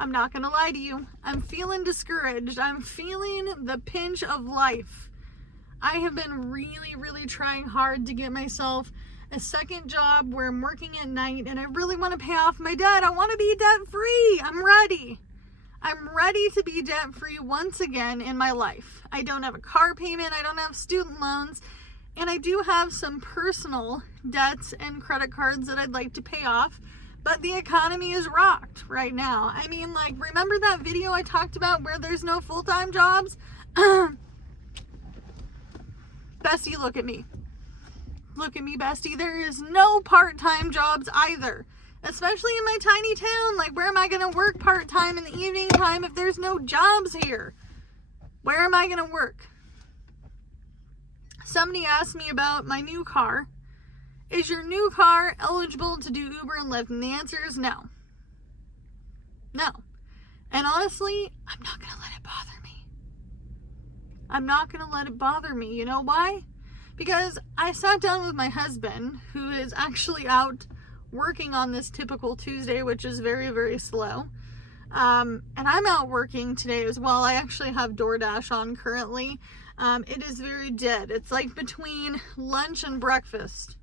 I'm not going to lie to you. I'm feeling discouraged. I'm feeling the pinch of life. I have been really, really trying hard to get myself a second job where I'm working at night, and I really want to pay off my debt. I want to be debt free. I'm ready. I'm ready to be debt free once again in my life. I don't have a car payment. I don't have student loans. And I do have some personal debts and credit cards that I'd like to pay off. But the economy is rocked right now. I mean, like, remember that video I talked about where there's no full-time jobs? Bestie, look at me. Look at me, bestie. There is no part-time jobs either. Especially in my tiny town. Like, where am I going to work part-time in the evening time if there's no jobs here? Where am I going to work? Somebody asked me about my new car. Is your new car eligible to do Uber and Lyft? And the answer is no. No. And honestly, I'm not going to let it bother me. I'm not going to let it bother me. You know why? Because I sat down with my husband, who is actually out working on this typical Tuesday, which is very, very slow. And I'm out working today as well. I actually have DoorDash on currently. It is very dead. It's like between lunch and breakfast.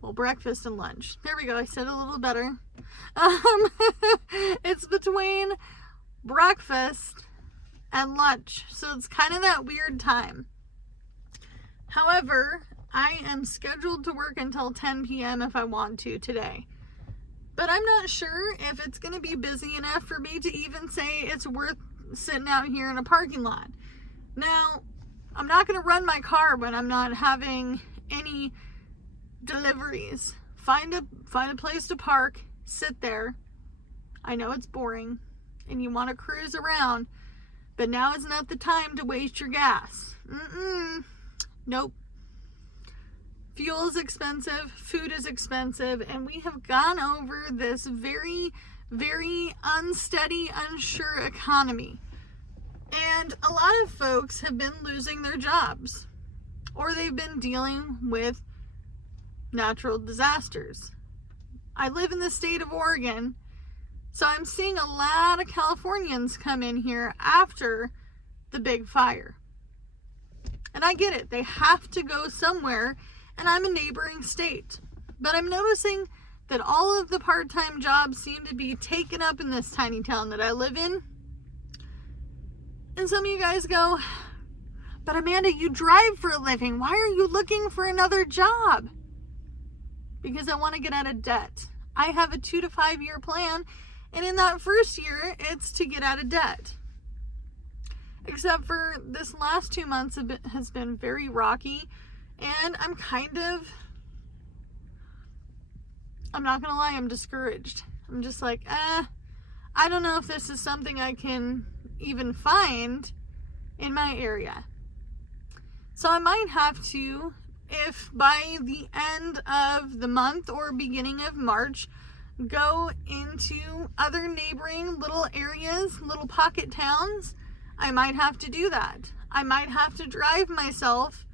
Well, breakfast and lunch. There we go. I said it a little better. It's between breakfast and lunch. So it's kind of that weird time. However, I am scheduled to work until 10 p.m. if I want to today. But I'm not sure if it's going to be busy enough for me to even say it's worth sitting out here in a parking lot. Now, I'm not going to run my car when I'm not having any deliveries. Find a place to park, sit there. I know it's boring and you want to cruise around, but now is not the time to waste your gas. Nope. Fuel is expensive, food is expensive, and we have gone over this very, very unsteady, unsure economy. And a lot of folks have been losing their jobs, or they've been dealing with natural disasters. I live in the state of Oregon, so I'm seeing a lot of Californians come in here after the big fire. And I get it, they have to go somewhere, and I'm a neighboring state. But I'm noticing that all of the part-time jobs seem to be taken up in this tiny town that I live in. And some of you guys go, but Amanda, you drive for a living. Why are you looking for another job? Because I want to get out of debt. I have a 2 to 5 year plan, and in that first year, it's to get out of debt. Except for this last 2 months has been very rocky, and I'm not gonna lie, I'm discouraged. I'm just like, I don't know if this is something I can even find in my area. So I might have to, if by the end of the month or beginning of March, go into other neighboring little areas, little pocket towns. I might have to do that. I might have to drive myself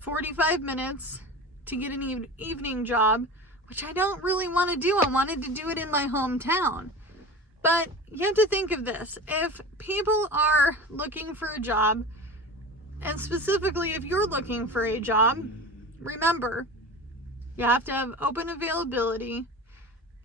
45 minutes to get an evening job, which I don't really want to do. I wanted to do it in my hometown. But you have to think of this. If people are looking for a job, and specifically if you're looking for a job, remember, you have to have open availability.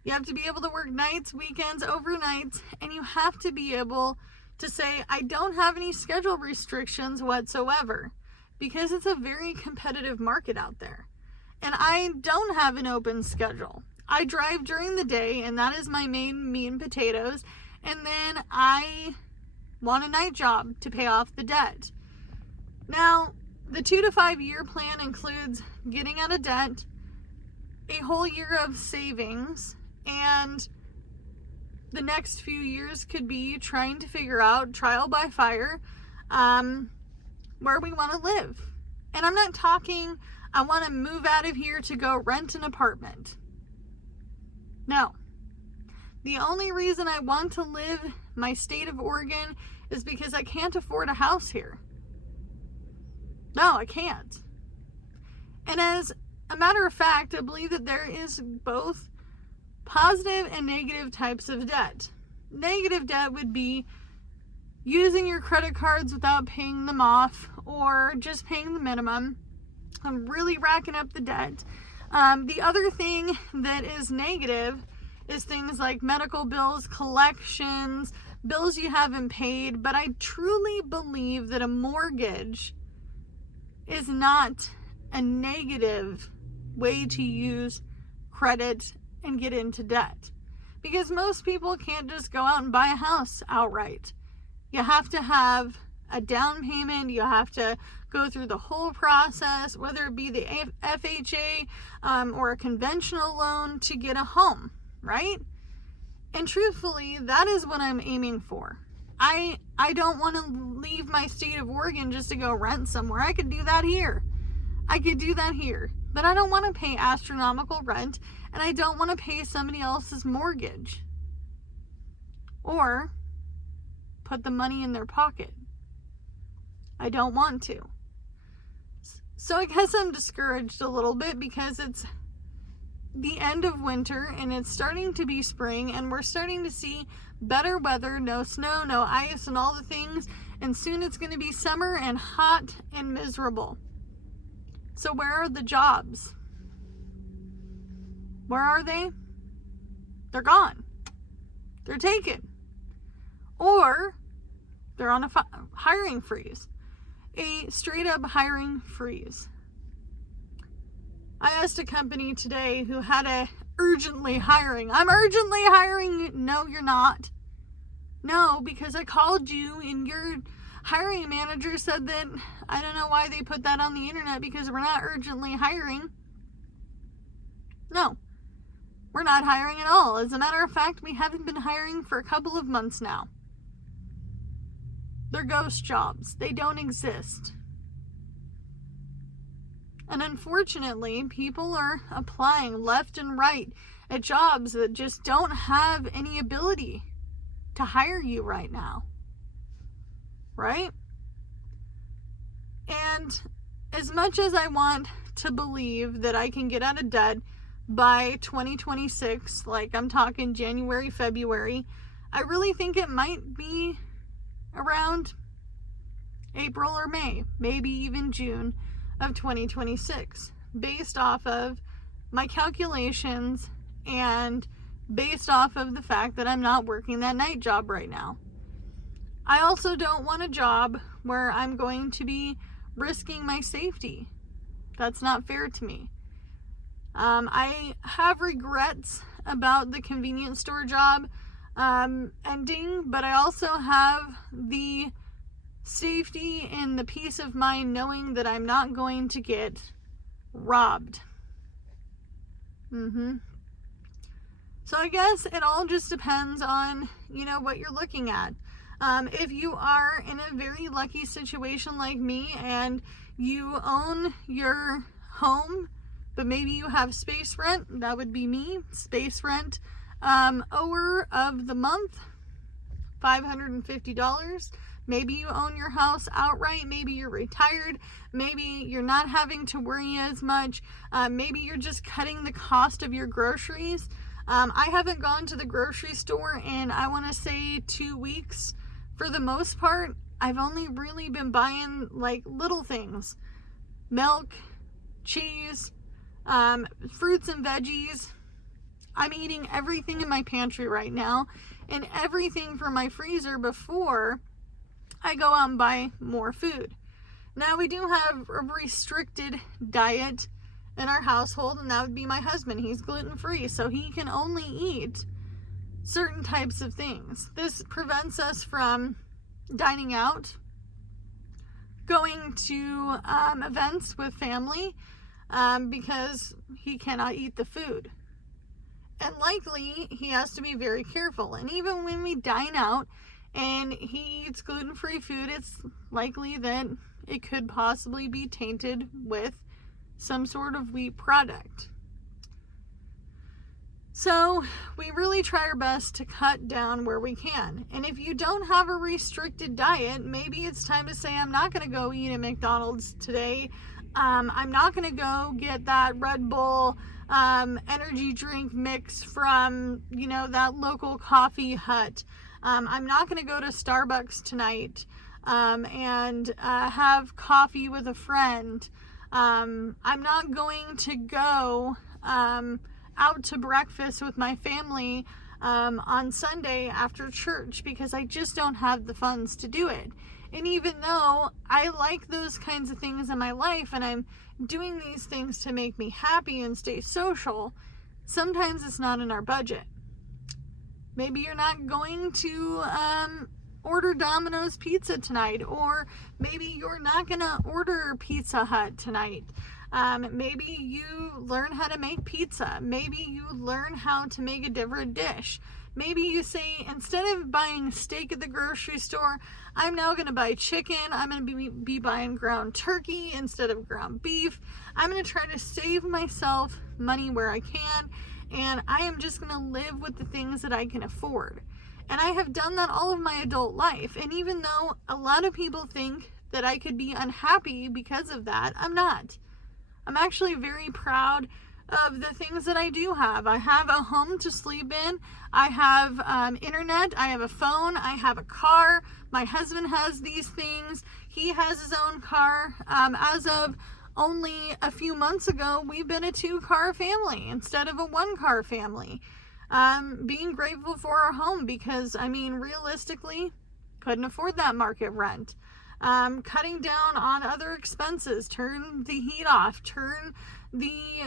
You have to be able to work nights, weekends, overnights, and you have to be able to say, I don't have any schedule restrictions whatsoever, because it's a very competitive market out there. And I don't have an open schedule. I drive during the day, and that is my main meat and potatoes, and then I want a night job to pay off the debt. Now, the 2 to 5 year plan includes getting out of debt, a whole year of savings, and the next few years could be trying to figure out, trial by fire, where we want to live. And I'm not talking, I want to move out of here to go rent an apartment. No. The only reason I want to live my state of Oregon is because I can't afford a house here. No, I can't. And as a matter of fact, I believe that there is both positive and negative types of debt. Negative debt would be using your credit cards without paying them off, or just paying the minimum. I'm really racking up the debt. The other thing that is negative is things like medical bills, collections, bills you haven't paid. But I truly believe that a mortgage is not a negative way to use credit and get into debt, because most people can't just go out and buy a house outright. You have to have a down payment. You have to go through the whole process, whether it be the FHA or a conventional loan to get a home, right? And truthfully, that is what I'm aiming for. I don't want to leave my state of Oregon just to go rent somewhere. I could do that here. But I don't want to pay astronomical rent, and I don't want to pay somebody else's mortgage or put the money in their pocket. I don't want to. So I guess I'm discouraged a little bit, because it's the end of winter and it's starting to be spring, and we're starting to see better weather, no snow, no ice, and all the things, and soon it's going to be summer and hot and miserable. So where are the jobs? Where are they? They're gone. They're taken. Or they're on a hiring freeze. A straight up hiring freeze. I asked a company today who had a urgently hiring. I'm urgently hiring. No, you're not. No, because I called you and your hiring manager said that, I don't know why they put that on the internet, because we're not urgently hiring. No, we're not hiring at all. As a matter of fact, we haven't been hiring for a couple of months now. They're ghost jobs. They don't exist. And unfortunately, people are applying left and right at jobs that just don't have any ability to hire you right now. Right? And as much as I want to believe that I can get out of debt by 2026, like I'm talking January, February, I really think it might be around April or May, maybe even June of 2026, based off of my calculations and based off of the fact that I'm not working that night job right now. I also don't want a job where I'm going to be risking my safety. That's not fair to me. I have regrets about the convenience store job ending, but I also have the safety and the peace of mind knowing that I'm not going to get robbed. So I guess it all just depends on, what you're looking at. If you are in a very lucky situation like me and you own your home, but maybe you have space rent, that would be me, space rent, ower of the month, $550. Maybe you own your house outright. Maybe you're retired. Maybe you're not having to worry as much. Maybe you're just cutting the cost of your groceries. I haven't gone to the grocery store in, I want to say, 2 weeks. For the most part, I've only really been buying like little things. Milk, cheese, fruits and veggies. I'm eating everything in my pantry right now and everything from my freezer before I go out and buy more food. Now, we do have a restricted diet in our household, and that would be my husband. He's gluten-free, so he can only eat certain types of things. This prevents us from dining out, going to events with family, because he cannot eat the food. And likely, he has to be very careful. And even when we dine out and he eats gluten-free food, it's likely that it could possibly be tainted with some sort of wheat product. So we really try our best to cut down where we can. And if you don't have a restricted diet, maybe it's time to say, I'm not going to go eat at McDonald's today. I'm not going to go get that Red Bull energy drink mix from, that local coffee hut. I'm not going to go to Starbucks tonight and have coffee with a friend. I'm not going to go out to breakfast with my family on Sunday after church because I just don't have the funds to do it. And even though I like those kinds of things in my life and I'm doing these things to make me happy and stay social, sometimes it's not in our budget. Maybe you're not going to order Domino's pizza tonight, or maybe you're not going to order Pizza Hut tonight. Maybe you learn how to make pizza. Maybe you learn how to make a different dish. Maybe you say, instead of buying steak at the grocery store, I'm now going to buy chicken. I'm going to be buying ground turkey instead of ground beef. I'm going to try to save myself money where I can, and I am just going to live with the things that I can afford. And I have done that all of my adult life. And even though a lot of people think that I could be unhappy because of that, I'm not. I'm actually very proud of the things that I do have. I have a home to sleep in. I have internet. I have a phone. I have a car. My husband has these things. He has his own car. As of only a few months ago, we've been a 2-car family instead of a 1-car family. Being grateful for our home because, realistically, couldn't afford that market rent. Cutting down on other expenses, turn the heat off, turn the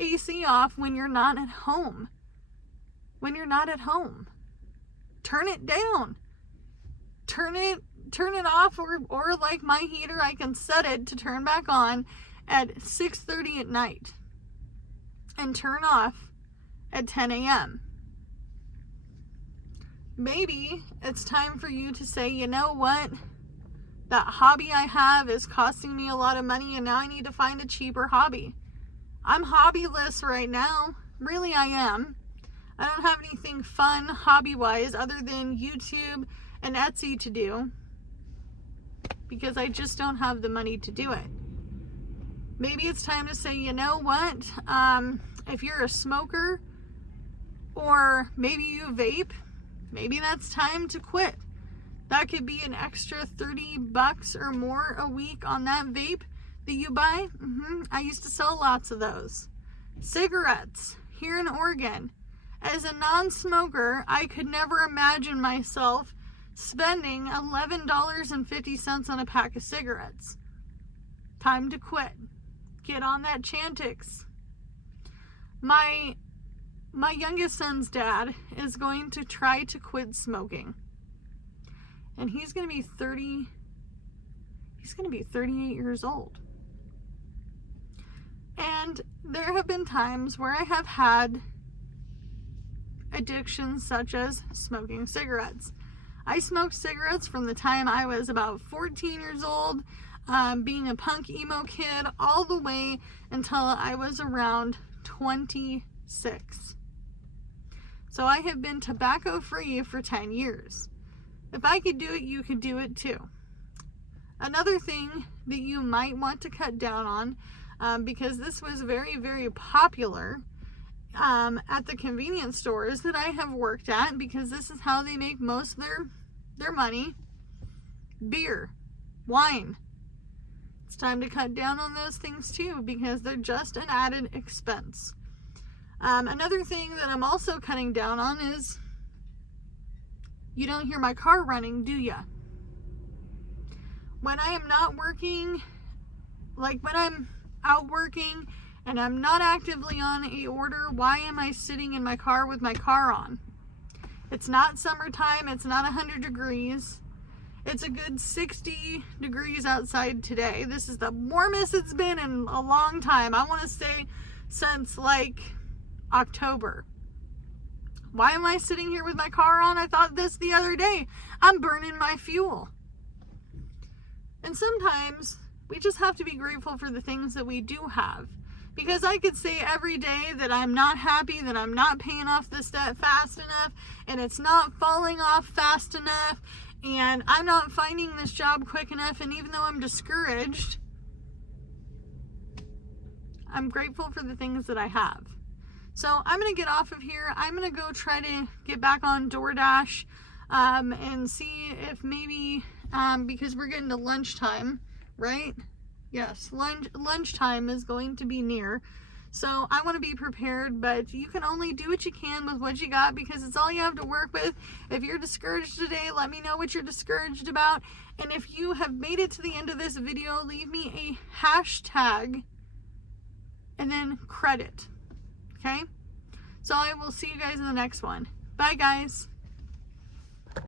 AC off when you're not at home. Turn it down. Turn it off, or like my heater, I can set it to turn back on at 6:30 at night and turn off at 10 a.m. Maybe it's time for you to say, you know what? That hobby I have is costing me a lot of money and now I need to find a cheaper hobby. I'm hobbyless right now. Really, I am. I don't have anything fun hobby-wise other than YouTube and Etsy to do because I just don't have the money to do it. Maybe it's time to say, you know what? If you're a smoker or maybe you vape, maybe that's time to quit. That could be an extra $30 or more a week on that vape that you buy. I used to sell lots of those. Cigarettes here in Oregon. As a non-smoker, I could never imagine myself spending $11.50 on a pack of cigarettes. Time to quit. Get on that Chantix. My youngest son's dad is going to try to quit smoking. And he's going to be 38 years old. And there have been times where I have had addictions such as smoking cigarettes. I smoked cigarettes from the time I was about 14 years old, being a punk emo kid, all the way until I was around 26. So I have been tobacco free for 10 years. If I could do it, you could do it too. Another thing that you might want to cut down on, because this was very, very popular at the convenience stores that I have worked at, because this is how they make most of their money. Beer, wine. It's time to cut down on those things too, because they're just an added expense. Another thing that I'm also cutting down on is, you don't hear my car running, do ya? When I am not working, like when I'm out working and I'm not actively on a order, why am I sitting in my car with my car on? It's not summertime, it's not 100 degrees. It's a good 60 degrees outside today. This is the warmest it's been in a long time. I want to say since like October. Why am I sitting here with my car on? I thought this the other day. I'm burning my fuel. And sometimes we just have to be grateful for the things that we do have. Because I could say every day that I'm not happy, that I'm not paying off this debt fast enough, and it's not falling off fast enough, and I'm not finding this job quick enough, and even though I'm discouraged, I'm grateful for the things that I have. So I'm going to get off of here. I'm going to go try to get back on DoorDash and see if maybe, because we're getting to lunchtime, right? Yes, lunchtime is going to be near. So I want to be prepared, but you can only do what you can with what you got because it's all you have to work with. If you're discouraged today, let me know what you're discouraged about. And if you have made it to the end of this video, leave me a hashtag and then credit. Okay? So I will see you guys in the next one. Bye, guys.